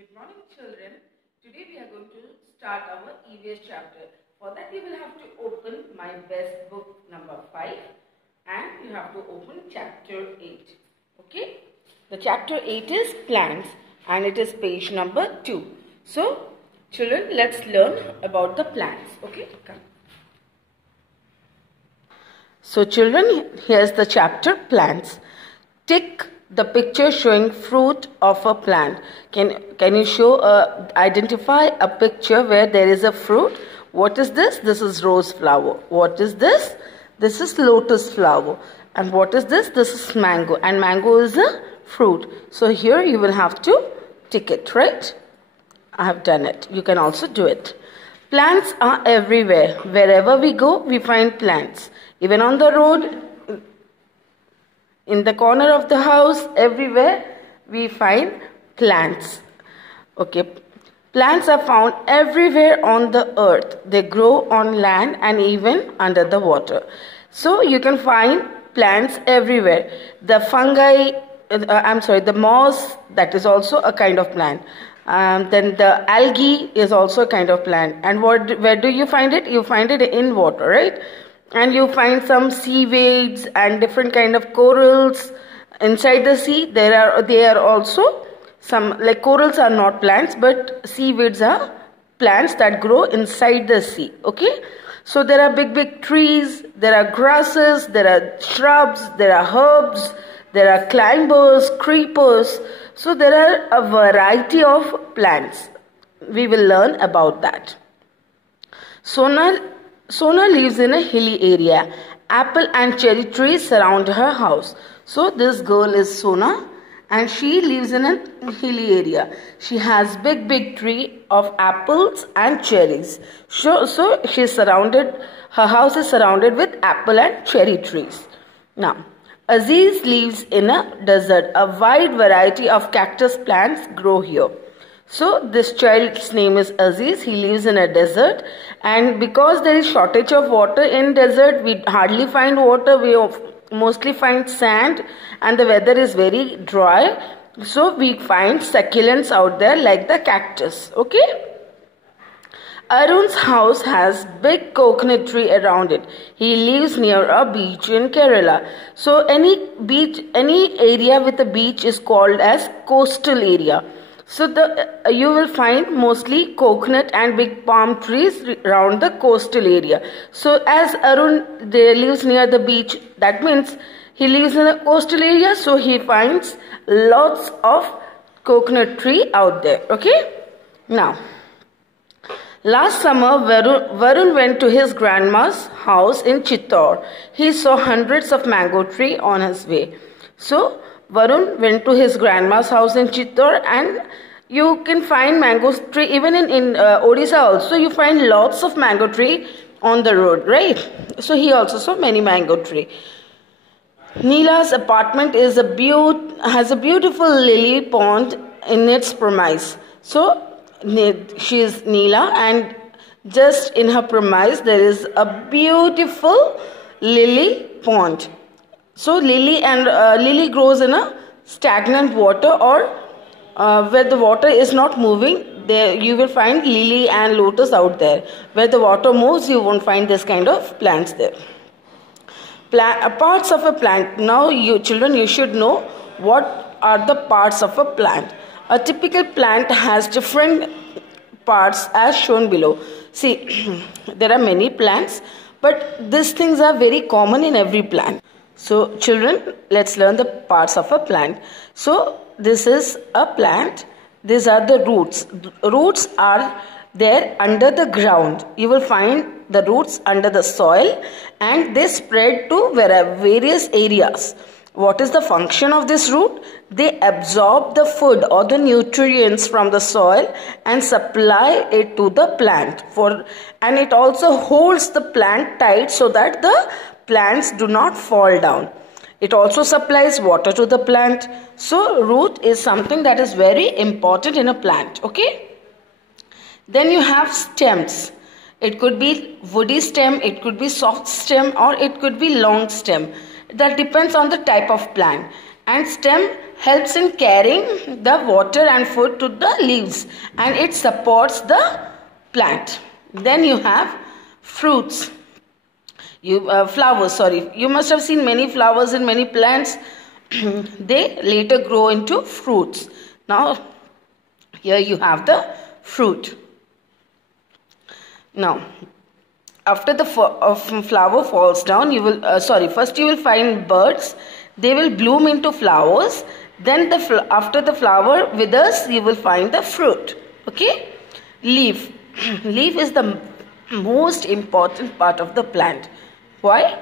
Good morning, children. Today we are going to start our EVS chapter. For that you will have to open my best book number 5 and you have to open chapter 8. Okay? The chapter 8 is plants and it is page number 2. So, children, let's learn about the plants. Okay? Come. So, children, here's the chapter plants. Tick the picture showing fruit of a plant. Can you identify a picture where there is a fruit? What is this? This is rose flower. What is this? This is lotus flower. And what is this? This is mango. And mango is a fruit. So here you will have to tick it, right? I have done it. You can also do it. Plants are everywhere. Wherever we go, we find plants. Even on the road, in the corner of the house, everywhere we find plants. Okay, plants are found everywhere on the earth. They grow on land and even under the water. So you can find plants everywhere. The fungi, the moss, that is also a kind of plant. Then the algae is also a kind of plant. And where do you find it? You find it in water, right? And you find some seaweeds and different kind of corals inside the sea. They are also some, like corals are not plants, but seaweeds are plants that grow inside the sea. Okay, so there are big trees, there are grasses, there are shrubs, there are herbs, there are climbers, creepers. So there are a variety of plants. We will learn about that. Sona lives in a hilly area. Apple and cherry trees surround her house. So this girl is Sona and she lives in a hilly area. She has big tree of apples and cherries. So her house is surrounded with apple and cherry trees. Now, Aziz lives in a desert. A wide variety of cactus plants grow here. So this child's name is Aziz. He lives in a desert, and because there is shortage of water in desert, we hardly find water. We mostly find sand and the weather is very dry. So we find succulents out there like the cactus. Okay. Arun's house has big coconut tree around it. He lives near a beach in Kerala. So any area with a beach is called as coastal area. So you will find mostly coconut and big palm trees around the coastal area. So as Arun lives near the beach, that means he lives in a coastal area. So he finds lots of coconut tree out there. Okay. Now, last summer Varun went to his grandma's house in Chittor. He saw hundreds of mango tree on his way. So Varun went to his grandma's house in Chittor, and you can find mango tree even in Odisha also. You find lots of mango tree on the road, right? So he also saw many mango tree. Neela's apartment has a beautiful lily pond in its premise. So she is Neela, and just in her premise there is a beautiful lily pond. So lily grows in a stagnant water, or where the water is not moving. There you will find lily and lotus out there. Where the water moves, you won't find this kind of plants there. Parts of a plant. Now children, you should know what are the parts of a plant. A typical plant has different parts as shown below. See, there are many plants, but these things are very common in every plant. So children, let's learn the parts of a plant. So this is a plant. These are the roots. Roots are there under the ground. You will find the roots under the soil, and they spread to various areas. What is the function of this root? They absorb the food or the nutrients from the soil and supply it to the plant. And it also holds the plant tight so that the plants do not fall down. It also supplies water to the plant. So root is something that is very important in a plant. Okay. Then you have stems. It could be woody stem, it could be soft stem, or it could be long stem. That depends on the type of plant. And stem helps in carrying the water and food to the leaves, and it supports the plant. Then you have fruits. Flowers, sorry. You must have seen many flowers in many plants. They later grow into fruits. Now, here you have the fruit. Now, after the flower falls down, you will first you will find birds. They will bloom into flowers. Then after the flower withers, you will find the fruit. Okay? Leaf. Leaf is the most important part of the plant. Why?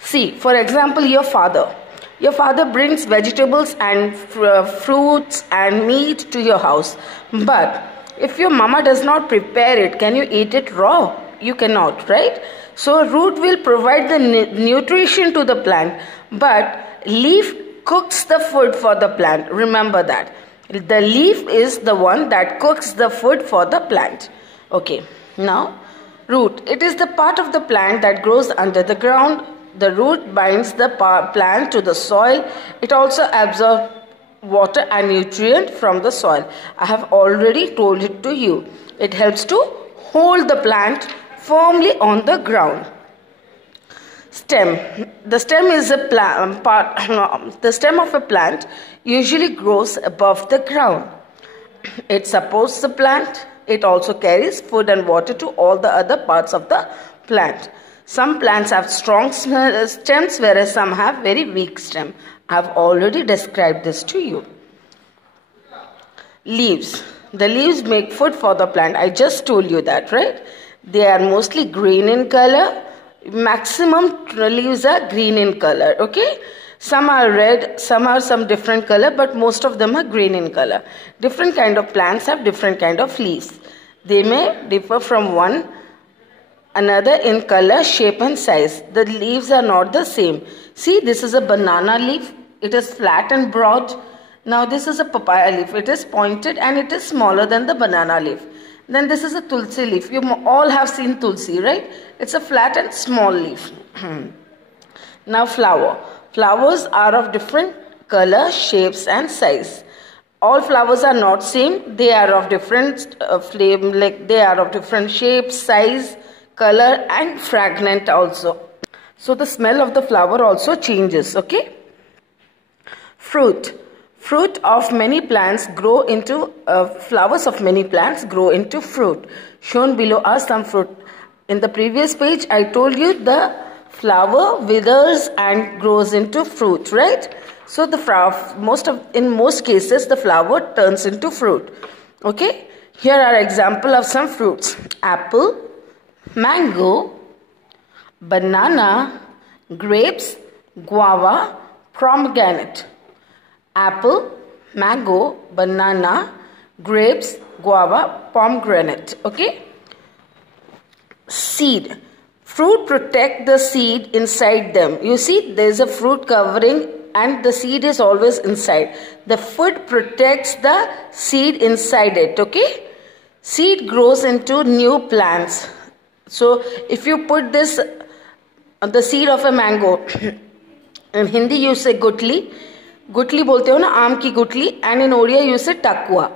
See, for example, your father. Your father brings vegetables and fruits and meat to your house. But if your mama does not prepare it, can you eat it raw? You cannot, right? So root will provide the nutrition to the plant, but leaf cooks the food for the plant. Remember that. The leaf is the one that cooks the food for the plant. Okay. Now, root. It is the part of the plant that grows under the ground. The root binds the plant to the soil. It also absorbs water and nutrient from the soil. I have already told it to you. It helps to hold the plant firmly on the ground. Stem. The stem is a the stem of a plant usually grows above the ground. It supports the plant. It also carries food and water to all the other parts of the plant. Some plants have strong stems, whereas some have very weak stem. I have already described this to you. Leaves. The leaves make food for the plant. I just told you that, right? They are mostly green in color. Maximum leaves are green in color, okay? Some are red, some are some different color, but most of them are green in color. Different kind of plants have different kind of leaves. They may differ from one another in color, shape and size. The leaves are not the same. See, this is a banana leaf. It is flat and broad. Now this is a papaya leaf. It is pointed and it is smaller than the banana leaf. Then this is a tulsi leaf. You all have seen tulsi, right? It's a flat and small leaf. Now flower. Flowers are of different color, shapes and size. All flowers are not same. They are of different they are of different shapes, size, color and fragrant also. So the smell of the flower also changes, okay? Fruit. Fruit of many plants grow into, flowers of many plants grow into fruit. Shown below are some fruit. In the previous page, I told you the flower withers and grows into fruit, right? So the in most cases, the flower turns into fruit. Okay? Here are example of some fruits. Apple, mango, banana, grapes, guava, pomegranate. Apple, mango, banana, grapes, guava, pomegranate. Okay? Seed. Fruit protect the seed inside them. You see, there is a fruit covering and the seed is always inside. The food protects the seed inside it. Okay? Seed grows into new plants. So, if you put this, the seed of a mango, in Hindi you say gutli. Gutli bolte ho na, aam ki gutli, and in Odia you say takua.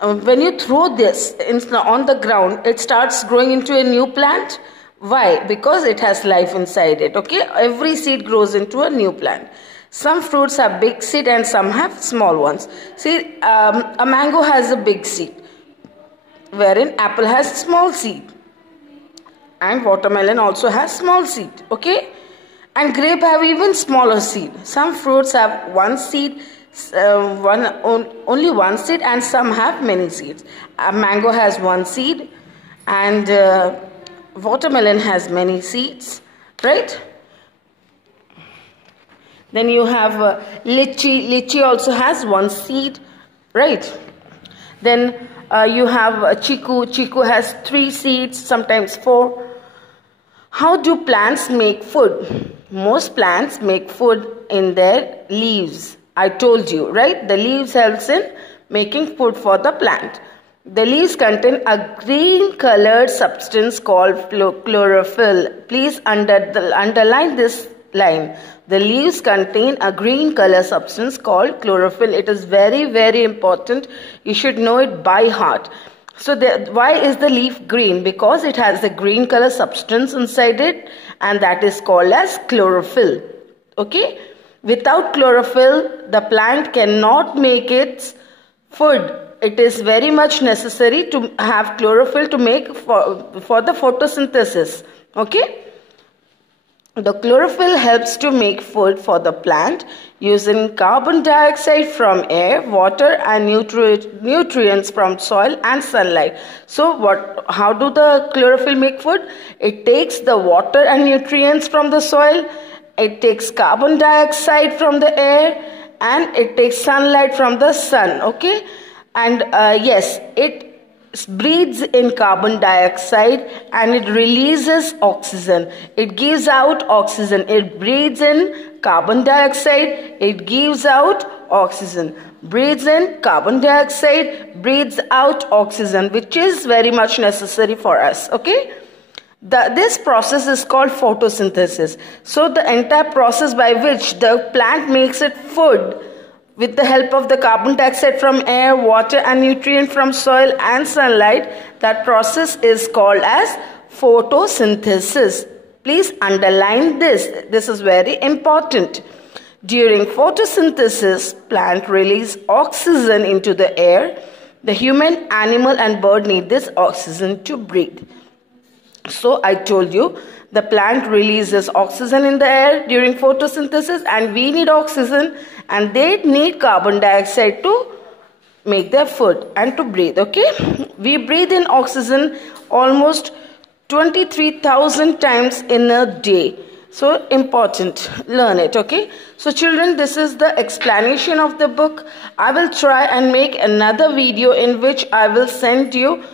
When you throw this on the ground, it starts growing into a new plant. Why? Because it has life inside it. Okay? Every seed grows into a new plant. Some fruits have big seed and some have small ones. See, a mango has a big seed, wherein apple has small seed. And watermelon also has small seed. Okay? And grape have even smaller seed. Some fruits have one seed, only one seed, and some have many seeds. A mango has one seed, and watermelon has many seeds, right? Then you have lychee. Lychee also has one seed, right? Then you have chiku. Chiku has 3 seeds, sometimes 4. How do plants make food? Most plants make food in their leaves. I told you, right? The leaves helps in making food for the plant. The leaves contain a green colored substance called chlorophyll. Please underline this line. The leaves contain a green color substance called chlorophyll. It is very, very important. You should know it by heart. So why is the leaf green? Because it has a green color substance inside it, and that is called as chlorophyll. Okay? Without chlorophyll, the plant cannot make its food. It is very much necessary to have chlorophyll to make for the photosynthesis. Okay? The chlorophyll helps to make food for the plant using carbon dioxide from air, water and nutrients from soil and sunlight. So how do the chlorophyll make food? It takes the water and nutrients from the soil, it takes carbon dioxide from the air, and it takes sunlight from the sun. Okay? And yes, it breathes in carbon dioxide and it releases oxygen. It gives out oxygen. It breathes in carbon dioxide. It gives out oxygen. Breathes in carbon dioxide. Breathes out oxygen, which is very much necessary for us. Okay? This process is called photosynthesis. So the entire process by which the plant makes its food with the help of the carbon dioxide from air, water and nutrient from soil and sunlight, that process is called as photosynthesis. Please underline this. This is very important. During photosynthesis, plant release oxygen into the air. The human, animal and bird need this oxygen to breathe. So I told you, the plant releases oxygen in the air during photosynthesis, and we need oxygen, and they need carbon dioxide to make their food and to breathe. Okay? We breathe in oxygen almost 23,000 times in a day. So important. Learn it. Okay? So children, this is the explanation of the book. I will try and make another video in which I will send you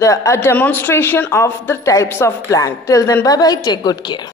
a demonstration of the types of plant. Till then, bye bye. Take good care.